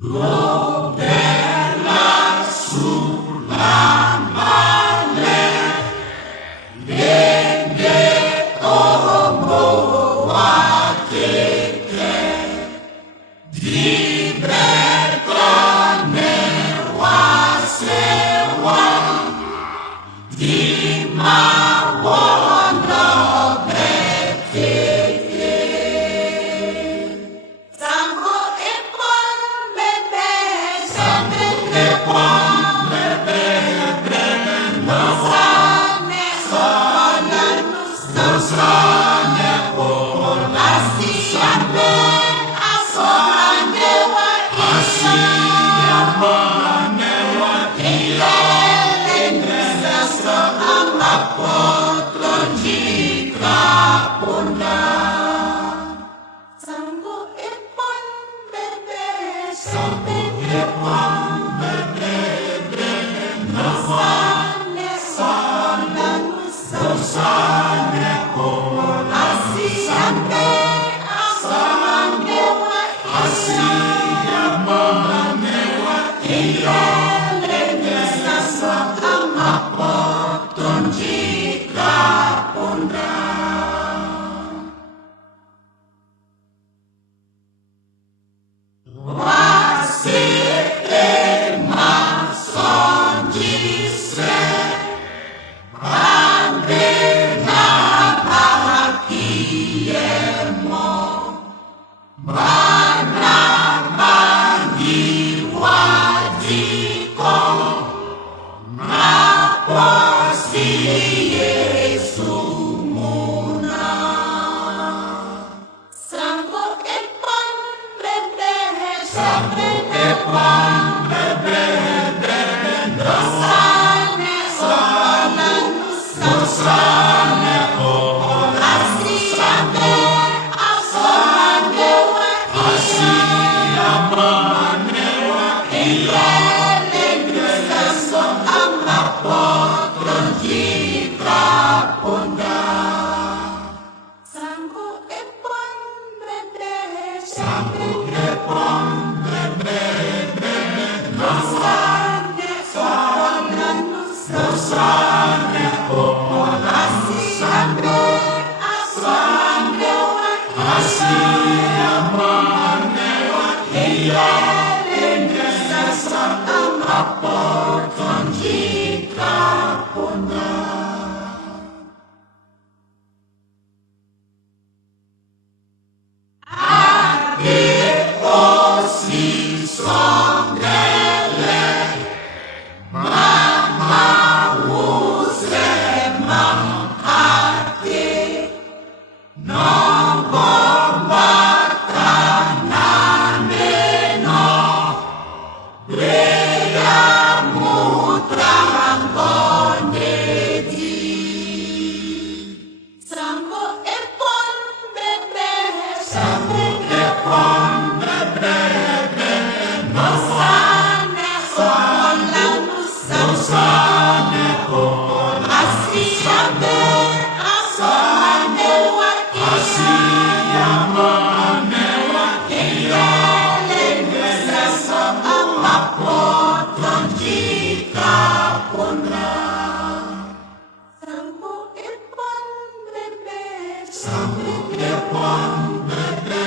Lo bella sulla mare, viene como a te di berkane wasewa di mawana betike sambo epon bebe sambo epon bebe nasane sana nusane por asiambe asomanewa asiamanewa ilelendresa amapotro jika puna sambo epon bebe sambo epon bebe nasane sana nusane por asiambe asomanewa asiamanewa ilelendresa amapotro jika puna sambo epon bebe sambo epon bebe nasane sana nusane por asiambe asomanewa asiamanewa ilelendresa amapotro jika puna sambo epon bebe sambo epon bebe nasane sana nusane por asiambe asomanewa asiamanewa ilelendresa amapotro jika puna si sondele mama use mamate nogo matanane no brea mutrambone di sambo epon bebe sambo epon bebe nasane sana nusane por asiambe asomanewa asiamanewa ilelendresa amapotro jika puna sambo epon bebe sambo epon bebe